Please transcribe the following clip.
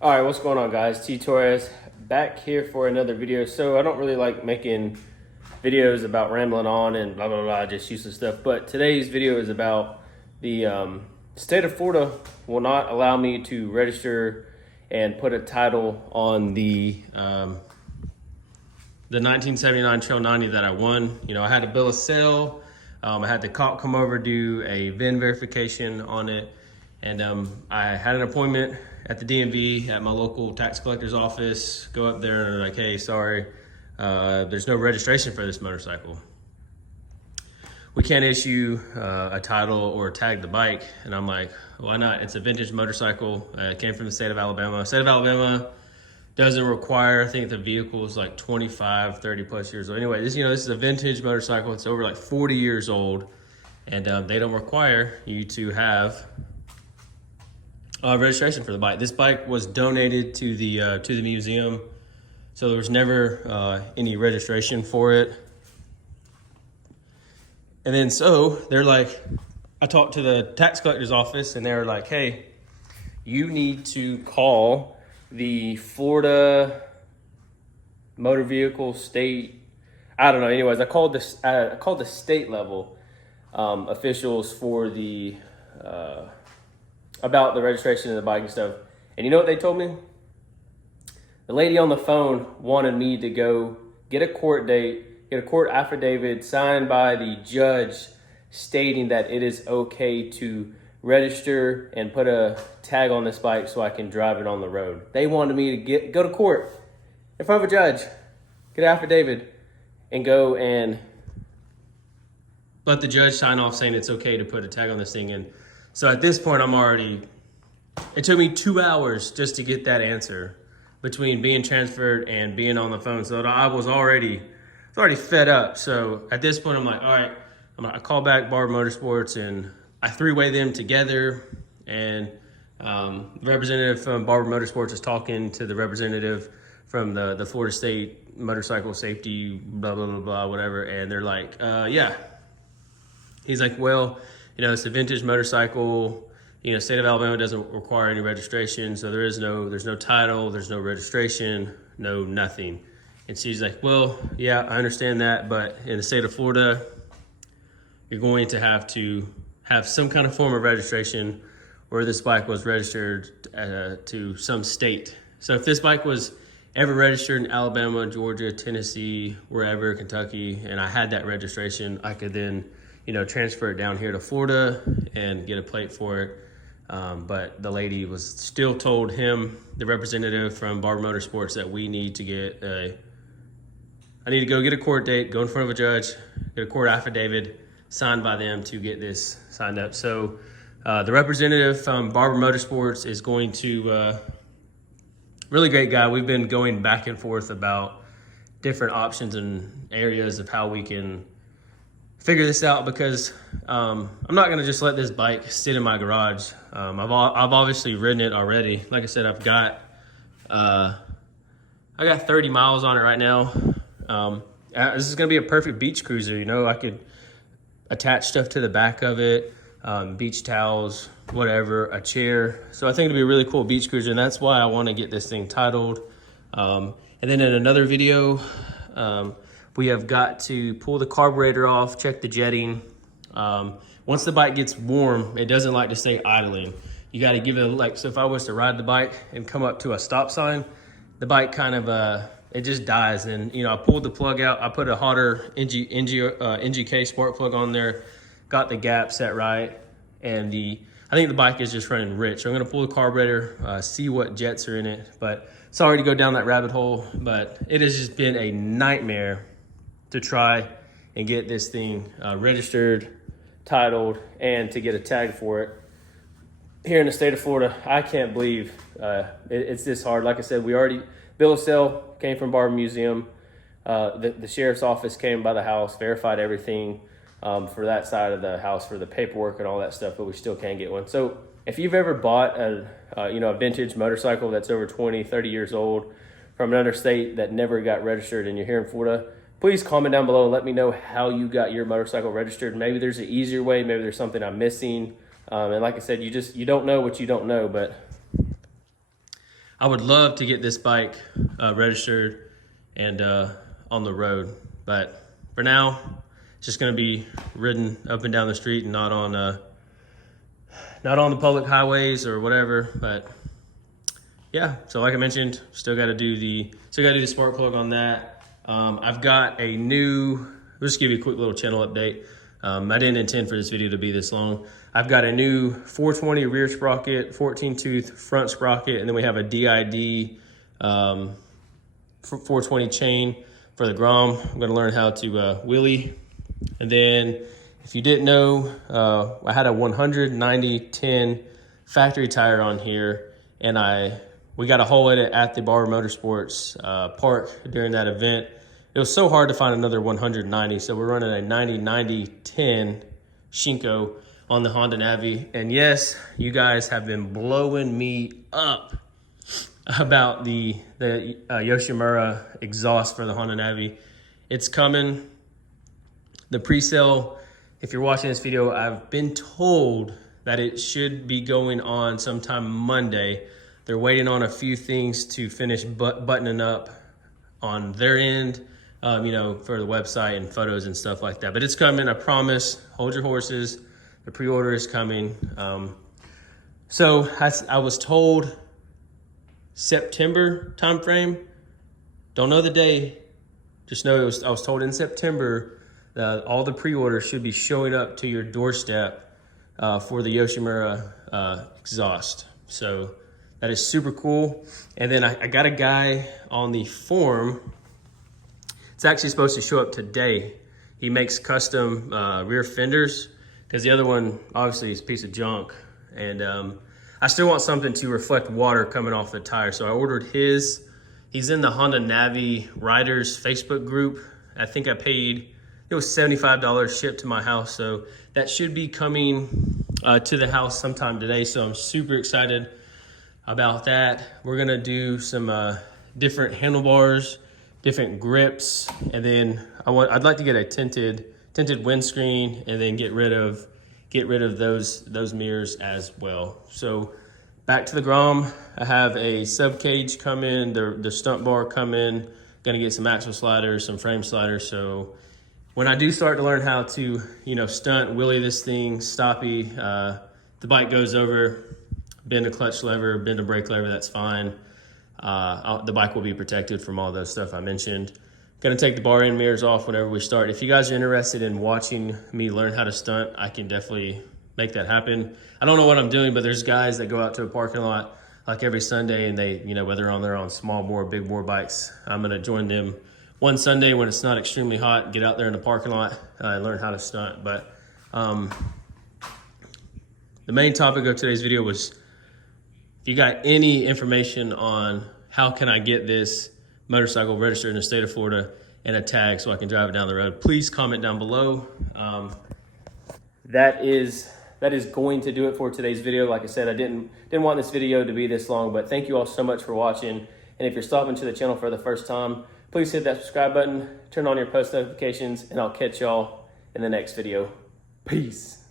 All right, what's going on, guys? T Torres back here for another video. So I don't really like making videos about rambling on and blah blah blah, just useless stuff. But today's video is about the state of Florida will not allow me to register and put a title on the 1979 Trail 90 that I won. You know, I had a bill of sale. I had the cop come over, do a VIN verification on it. And I had an appointment at the DMV at my local tax collector's office. Go up there and they're like, hey, sorry, there's no registration for this motorcycle. We can't issue a title or tag the bike. And I'm like, why not? It's a vintage motorcycle. It came from the state of Alabama. State of Alabama doesn't require, I think the vehicle is like 25, 30 plus years old. Anyway, this is a vintage motorcycle. It's over like 40 years old. And they don't require you to have registration for the bike. This bike was donated to the museum, so there was never any registration for it. And then so they're like, I talked to the tax collector's office, and they're like, "Hey, you need to call the Florida Motor Vehicle State." I don't know. Anyways, I called the state level officials for the. About the registration of the bike and stuff. And you know what they told me? The lady on the phone wanted me to go get a court date, get a court affidavit signed by the judge stating that it is okay to register and put a tag on this bike so I can drive it on the road. They wanted me to go to court in front of a judge, get an affidavit, and go and let the judge sign off saying it's okay to put a tag on this thing. And so at this point, it took me 2 hours just to get that answer between being transferred and being on the phone. So I was already fed up. So at this point, I'm like, all right, I call back Barber Motorsports and I three-way them together. And the representative from Barber Motorsports is talking to the representative from the Florida State Motorcycle Safety, blah, blah, blah, blah, whatever. And they're like, yeah. He's like, well, you know, it's a vintage motorcycle. You know, state of Alabama doesn't require any registration, so there's no title, there's no registration, no nothing. And she's like, well, yeah, I understand that, but in the state of Florida, you're going to have some kind of form of registration where this bike was registered to some state. So if this bike was ever registered in Alabama, Georgia, Tennessee, wherever, Kentucky, and I had that registration, I could then transfer it down here to Florida and get a plate for it. But the lady was still told him, the representative from Barber Motorsports, that we need to I need to go get a court date, go in front of a judge, get a court affidavit signed by them to get this signed up. So the representative from Barber Motorsports is going to, really great guy. We've been going back and forth about different options and areas of how we can figure this out, because I'm not going to just let this bike sit in my garage. I've obviously ridden it already. Like I said, I got 30 miles on it right now. This is going to be a perfect beach cruiser. You know, I could attach stuff to the back of it, beach towels, whatever, a chair. So I think it'll be a really cool beach cruiser, and that's why I want to get this thing titled. And then in another video, we have got to pull the carburetor off, check the jetting. Once the bike gets warm, it doesn't like to stay idling. You got to give it so if I was to ride the bike and come up to a stop sign, the bike kind of, it just dies. And, I pulled the plug out. I put a hotter NGK spark plug on there, got the gap set right. And I think the bike is just running rich. So I'm going to pull the carburetor, see what jets are in it. But sorry to go down that rabbit hole, but it has just been a nightmare to try and get this thing registered, titled, and to get a tag for it. Here in the state of Florida, I can't believe it's this hard. Like I said, bill of sale came from Barber Museum. The sheriff's office came by the house, verified everything for that side of the house for the paperwork and all that stuff, but we still can't get one. So if you've ever bought a vintage motorcycle that's over 20, 30 years old from another state that never got registered and you're here in Florida, please comment down below and let me know how you got your motorcycle registered. Maybe there's an easier way. Maybe there's something I'm missing. And like I said, you don't know what you don't know. But I would love to get this bike registered and on the road, but for now, it's just gonna be ridden up and down the street and not on the public highways or whatever. But yeah, so like I mentioned, still got to do the spark plug on that. I've got a new. We'll just give you a quick little channel update. I didn't intend for this video to be this long. I've got a new 420 rear sprocket, 14 tooth front sprocket, and then we have a DID 420 chain for the Grom. I'm going to learn how to wheelie. And then if you didn't know, I had a 190/10 factory tire on here, and we got a hole in it at the Bar Motorsports park during that event. It was so hard to find another 190, so we're running a 90/90/10 Shinko on the Honda Navi. And yes, you guys have been blowing me up about the Yoshimura exhaust for the Honda Navi. It's coming. The pre-sale, if you're watching this video, I've been told that it should be going on sometime Monday. They're waiting on a few things to finish buttoning up on their end, you know, for the website and photos and stuff like that. But it's coming, I promise. Hold your horses. The pre-order is coming. So I was told September timeframe. Don't know the day. Just know I was told in September that all the pre-orders should be showing up to your doorstep for the Yoshimura exhaust. So that is super cool. And then I got a guy on the form. It's actually supposed to show up today. He makes custom rear fenders because the other one obviously is a piece of junk. And I still want something to reflect water coming off the tire. So I ordered his. He's in the Honda Navi Riders Facebook group. I think I paid, it was $75 shipped to my house. So that should be coming to the house sometime today. So I'm super excited about that. We're gonna do some different handlebars, different grips, and then I'd like to get a tinted windscreen, and then get rid of those mirrors as well. So back to the Grom. I have a sub cage coming, the stunt bar coming. Gonna get some axle sliders, some frame sliders. So when I do start to learn how to, you know, stunt wheelie this thing, stoppy, the bike goes over, bend a clutch lever, bend a brake lever, that's fine. The bike will be protected from all those stuff I mentioned. Gonna take the bar end mirrors off whenever we start. If you guys are interested in watching me learn how to stunt, I can definitely make that happen. I don't know what I'm doing, but there's guys that go out to a parking lot like every Sunday, and they, you know, whether they're on small bore, big bore bikes, I'm gonna join them one Sunday when it's not extremely hot, get out there in the parking lot and learn how to stunt. But the main topic of today's video was, if you got any information on how can I get this motorcycle registered in the state of Florida and a tag so I can drive it down the road, please comment down below. That is going to do it for today's video. Like I said, I didn't want this video to be this long, but thank you all so much for watching. And if you're stopping to the channel for the first time, please hit that subscribe button, turn on your post notifications, and I'll catch y'all in the next video. Peace.